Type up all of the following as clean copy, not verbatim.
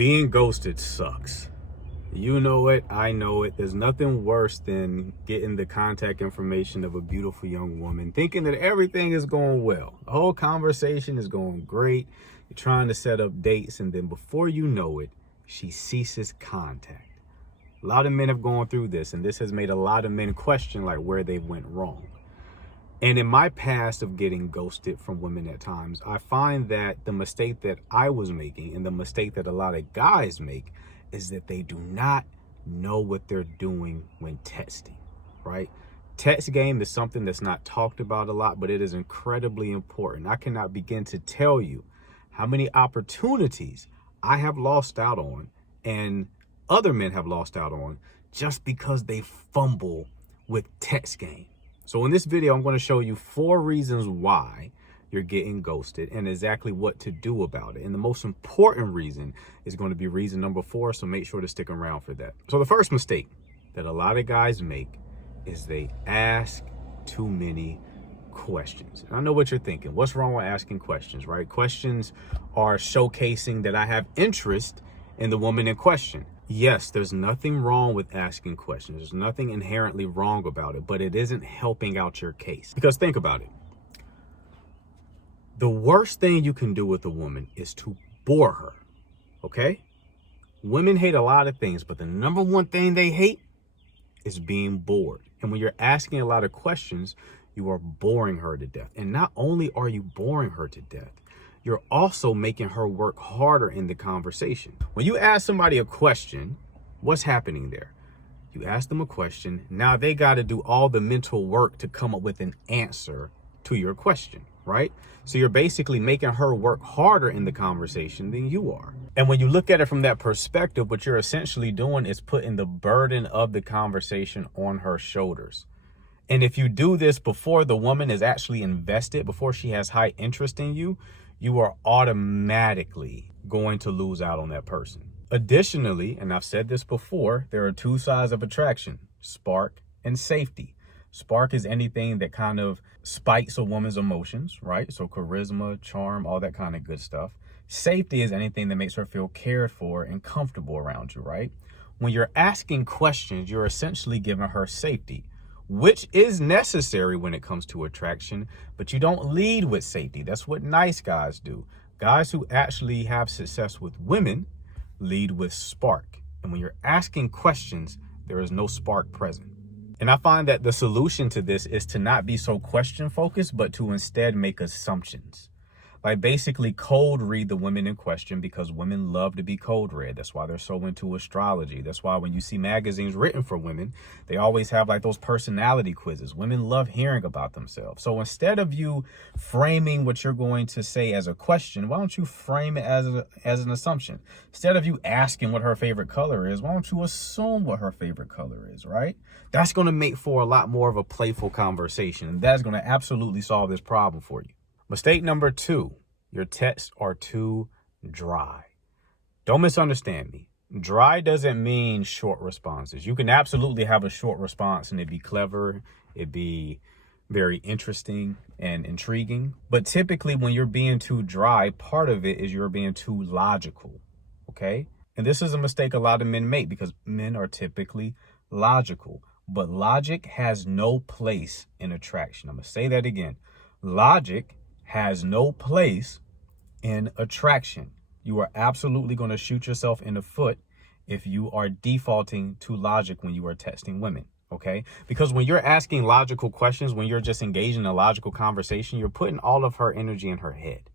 Being ghosted sucks. You know it, I know it. There's nothing worse than getting the contact information of a beautiful young woman, thinking that everything is going well. The whole conversation is going great. You're trying to set up dates, and then before you know it, she ceases contact. A lot of men have gone through this, and this has made a lot of men question like where they went wrong. And in my past of getting ghosted from women at times, I find that the mistake that I was making and the mistake that a lot of guys make is that they do not know what they're doing when texting, right? Text game is something that's not talked about a lot, but it is incredibly important. I cannot begin to tell you how many opportunities I have lost out on and other men have lost out on just because they fumble with text game. So in this video, I'm going to show you 4 reasons why you're getting ghosted and exactly what to do about it. And the most important reason is going to be reason number 4. So make sure to stick around for that. So the first mistake that a lot of guys make is they ask too many questions. And I know what you're thinking. What's wrong with asking questions, right? Questions are showcasing that I have interest in the woman in question. Yes, there's nothing wrong with asking questions. There's nothing inherently wrong about it, but it isn't helping out your case. Because think about it. The worst thing you can do with a woman is to bore her, okay? Women hate a lot of things, but the number one thing they hate is being bored. And when you're asking a lot of questions, you are boring her to death. And not only are you boring her to death, you're also making her work harder in the conversation. When you ask somebody a question, what's happening there? You ask them a question. Now they got to do all the mental work to come up with an answer to your question, right? So you're basically making her work harder in the conversation than you are. And when you look at it from that perspective, what you're essentially doing is putting the burden of the conversation on her shoulders. And if you do this before the woman is actually invested, before she has high interest in you, you are automatically going to lose out on that person. Additionally, and I've said this before, there are 2 sides of attraction, spark and safety. Spark is anything that kind of spikes a woman's emotions, right? So charisma, charm, all that kind of good stuff. Safety is anything that makes her feel cared for and comfortable around you, right? When you're asking questions, you're essentially giving her safety, which is necessary when it comes to attraction, but you don't lead with safety. That's what nice guys do. Guys who actually have success with women lead with spark. And when you're asking questions, there is no spark present. And I find that the solution to this is to not be so question focused, but to instead make assumptions. Like basically cold read the women in question, because women love to be cold read. That's why they're so into astrology. That's why when you see magazines written for women, they always have like those personality quizzes. Women love hearing about themselves. So instead of you framing what you're going to say as a question, why don't you frame it as an assumption? Instead of you asking what her favorite color is, why don't you assume what her favorite color is, right? That's going to make for a lot more of a playful conversation. And that's going to absolutely solve this problem for you. Mistake number 2, your texts are too dry. Don't misunderstand me. Dry doesn't mean short responses. You can absolutely have a short response and it'd be clever, it'd be very interesting and intriguing. But typically when you're being too dry, part of it is you're being too logical, okay? And this is a mistake a lot of men make because men are typically logical. But logic has no place in attraction. I'm going to say that again. Logic has no place in attraction. You are absolutely going to shoot yourself in the foot if you are defaulting to logic when you are texting women, okay? Because when you're asking logical questions, when you're just engaging in a logical conversation, you're putting all of her energy in her head,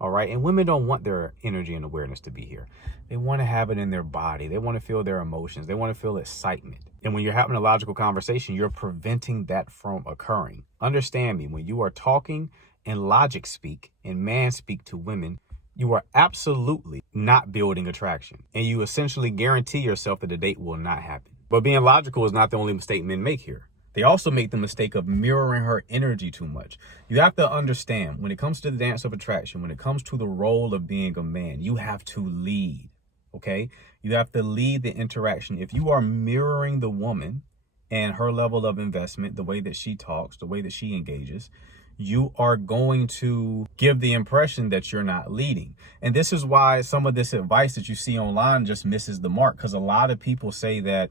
all right? And women don't want their energy and awareness to be here. They want to have it in their body. They want to feel their emotions. They want to feel excitement. And when you're having a logical conversation, you're preventing that from occurring. Understand me, when you are talking in logic speak and man speak to women, you are absolutely not building attraction. And you essentially guarantee yourself that the date will not happen. But being logical is not the only mistake men make here. They also make the mistake of mirroring her energy too much. You have to understand, when it comes to the dance of attraction, when it comes to the role of being a man, you have to lead, okay? You have to lead the interaction. If you are mirroring the woman and her level of investment, the way that she talks, the way that she engages, you are going to give the impression that you're not leading. And this is why some of this advice that you see online just misses the mark, because a lot of people say that,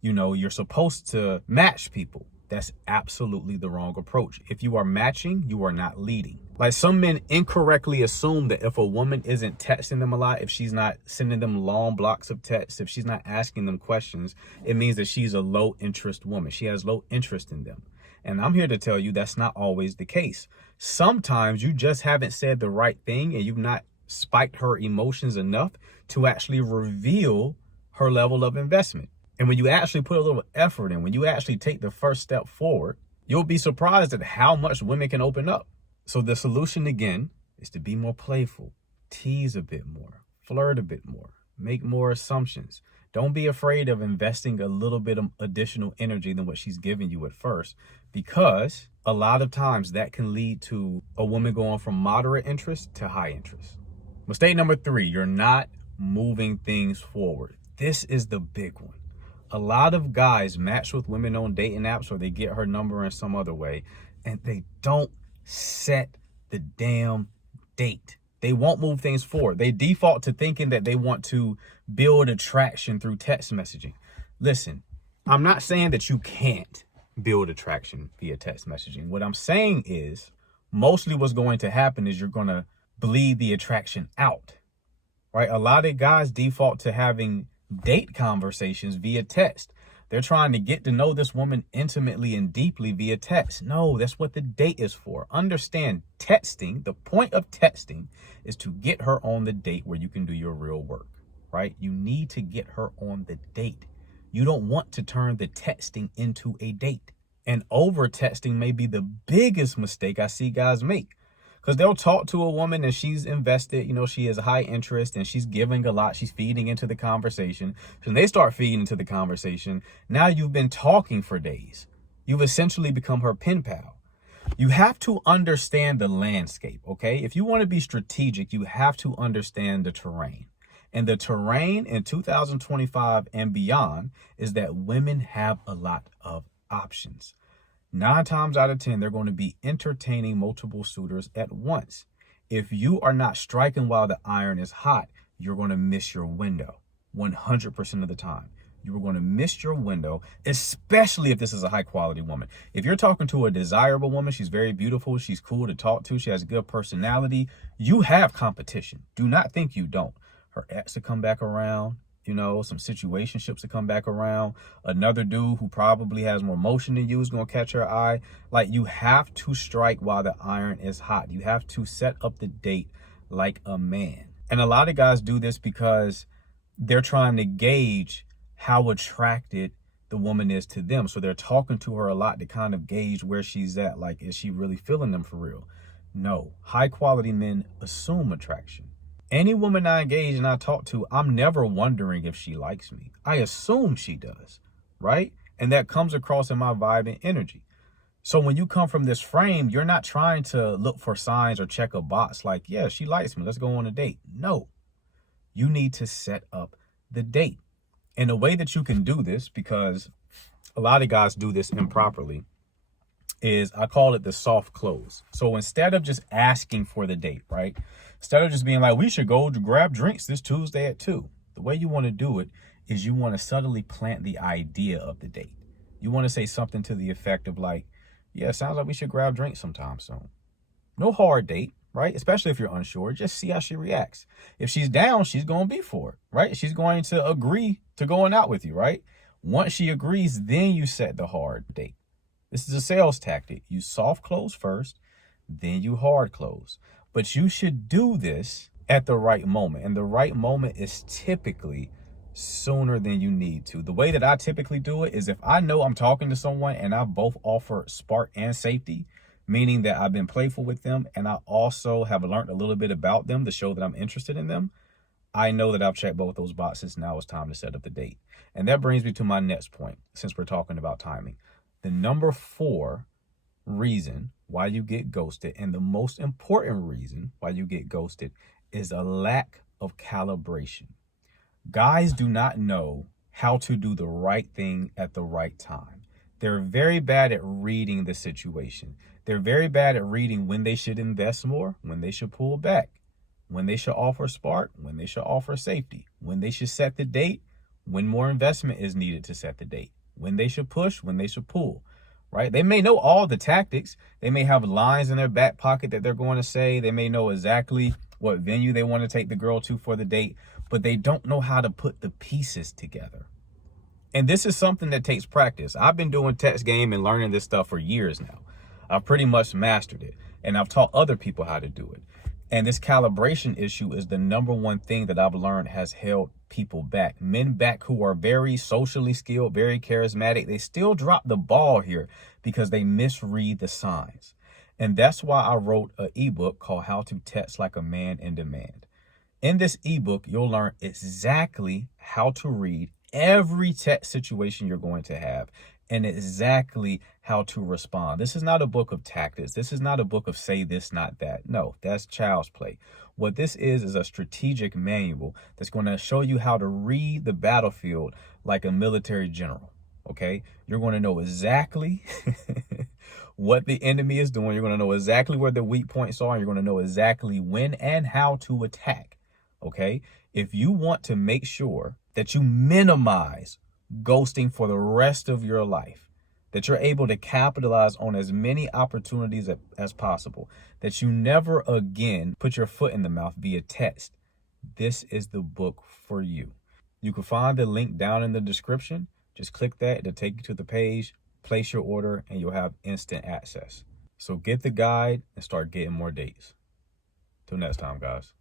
you know, you're supposed to match people. That's absolutely the wrong approach. If you are matching, you are not leading. Like, some men incorrectly assume that if a woman isn't texting them a lot, if she's not sending them long blocks of text, if she's not asking them questions, it means that she's a low interest woman. She has low interest in them. And I'm here to tell you that's not always the case. Sometimes you just haven't said the right thing and you've not spiked her emotions enough to actually reveal her level of investment. And when you actually put a little effort in, when you actually take the first step forward, you'll be surprised at how much women can open up. So the solution, again, is to be more playful, tease a bit more, flirt a bit more, make more assumptions. Don't be afraid of investing a little bit of additional energy than what she's giving you at first, because a lot of times that can lead to a woman going from moderate interest to high interest. Mistake number 3, you're not moving things forward. This is the big one. A lot of guys match with women on dating apps, or they get her number in some other way, and they don't set the damn date. They won't move things forward. They default to thinking that they want to build attraction through text messaging. Listen, I'm not saying that you can't build attraction via text messaging. What I'm saying is, mostly what's going to happen is you're going to bleed the attraction out, right? A lot of guys default to having date conversations via text. They're trying to get to know this woman intimately and deeply via text. No, that's what the date is for. Understand, texting, the point of texting is to get her on the date where you can do your real work, right? You need to get her on the date. You don't want to turn the texting into a date. And over texting may be the biggest mistake I see guys make. Because they'll talk to a woman and she's invested, you know, she has high interest and she's giving a lot. She's feeding into the conversation. So when they start feeding into the conversation, now you've been talking for days. You've essentially become her pen pal. You have to understand the landscape, okay? If you want to be strategic, you have to understand the terrain. And the terrain in 2025 and beyond is that women have a lot of options. 9 times out of 10, they're going to be entertaining multiple suitors at once. If you are not striking while the iron is hot, you're going to miss your window 100% of the time. You're going to miss your window, especially if this is a high quality woman. If you're talking to a desirable woman, she's very beautiful, she's cool to talk to, she has a good personality, you have competition. Do not think you don't. Her ex to come back around, you know, some situationships to come back around. Another dude who probably has more motion than you is going to catch her eye. Like, you have to strike while the iron is hot. You have to set up the date like a man. And a lot of guys do this because they're trying to gauge how attracted the woman is to them. So they're talking to her a lot to kind of gauge where she's at. Like, is she really feeling them for real? No. High quality men assume attraction. Any woman I engage and I talk to, I'm never wondering if she likes me. I assume she does, right? And that comes across in my vibe and energy. So when you come from this frame, you're not trying to look for signs or check a box like, yeah, she likes me, let's go on a date. No, you need to set up the date. And the way that you can do this, because a lot of guys do this improperly, is I call it the soft close. So instead of just asking for the date, right? Instead of just being like, we should go to grab drinks this Tuesday at 2. The way you want to do it is you want to subtly plant the idea of the date. You want to say something to the effect of like, yeah, it sounds like we should grab drinks sometime soon. No hard date, right? Especially if you're unsure, just see how she reacts. If she's down, she's going to be for it, right? She's going to agree to going out with you, right? Once she agrees, then you set the hard date. This is a sales tactic. You soft close first, then you hard close. But you should do this at the right moment. And the right moment is typically sooner than you need to. The way that I typically do it is if I know I'm talking to someone and I both offer spark and safety, meaning that I've been playful with them and I also have learned a little bit about them to show that I'm interested in them, I know that I've checked both those boxes. Now it's time to set up the date. And that brings me to my next point, since we're talking about timing. The number 4 reason why you get ghosted, and the most important reason why you get ghosted, is a lack of calibration. Guys do not know how to do the right thing at the right time. They're very bad at reading the situation. They're very bad at reading when they should invest more, when they should pull back, when they should offer spark, when they should offer safety, when they should set the date, when more investment is needed to set the date, when they should push, when they should pull, right? They may know all the tactics. They may have lines in their back pocket that they're going to say. They may know exactly what venue they want to take the girl to for the date, but they don't know how to put the pieces together. And this is something that takes practice. I've been doing text game and learning this stuff for years now. I've pretty much mastered it, and I've taught other people how to do it. And this calibration issue is the number one thing that I've learned has held people back. Men back who are very socially skilled, very charismatic, they still drop the ball here because they misread the signs. And that's why I wrote an ebook called How to Text Like a Man in Demand. In this ebook, you'll learn exactly how to read every text situation you're going to have and exactly how to respond. This is not a book of tactics. This is not a book of say this, not that. No, that's child's play. What this is a strategic manual that's going to show you how to read the battlefield like a military general. Okay, you're going to know exactly what the enemy is doing. You're going to know exactly where the weak points are. You're going to know exactly when and how to attack. Okay, if you want to make sure that you minimize ghosting for the rest of your life, that you're able to capitalize on as many opportunities as possible, that you never again put your foot in the mouth via text, this is the book for you. You can find the link down in the description. Just click that, it'll take you to the page, place your order, and you'll have instant access. So get the guide and start getting more dates. Till next time, guys.